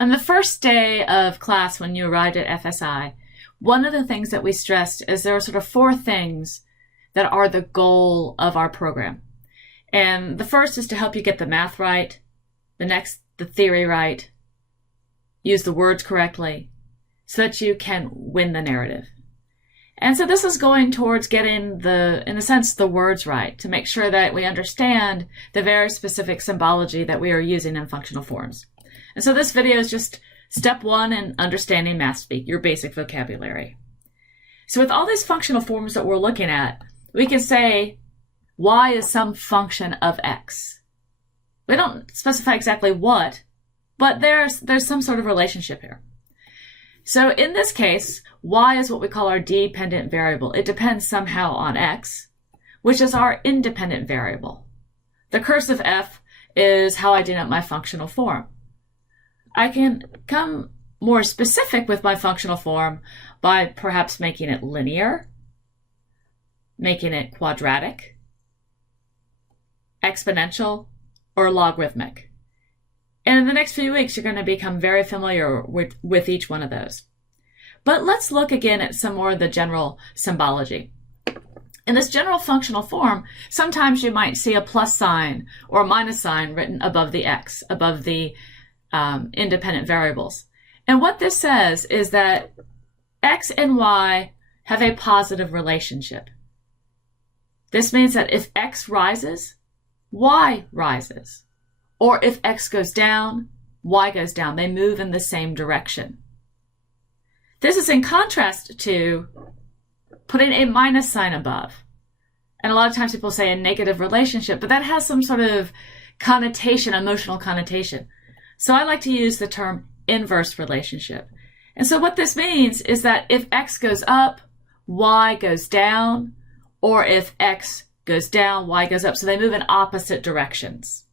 On the first day of class, when you arrived at FSI, one of the things that we stressed is there are sort of four things that are the goal of our program. And the first is to help you get the math right, the next, the theory right, use the words correctly, so that you can win the narrative. And so this is going towards getting in a sense, the words right, to make sure that we understand the very specific symbology that we are using in functional forms. And so this video is just step one in understanding math speak, your basic vocabulary. So with all these functional forms that we're looking at, we can say y is some function of x. We don't specify exactly what, but there's some sort of relationship here. So in this case, y is what we call our dependent variable. It depends somehow on x, which is our independent variable. The cursive f is how I denote my functional form. I can come more specific with my functional form by perhaps making it linear, making it quadratic, exponential, or logarithmic. And in the next few weeks, you're going to become very familiar with each one of those. But let's look again at some more of the general symbology. In this general functional form, sometimes you might see a plus sign or a minus sign written above the x, above the independent variables. And what this says is that x and y have a positive relationship. This means that if x rises, y rises. Or if x goes down, y goes down. They move in the same direction. This is in contrast to putting a minus sign above. And a lot of times people say a negative relationship, but that has some sort of connotation, emotional connotation. So I like to use the term inverse relationship. And so what this means is that if x goes up, y goes down, or if x goes down, y goes up. So they move in opposite directions.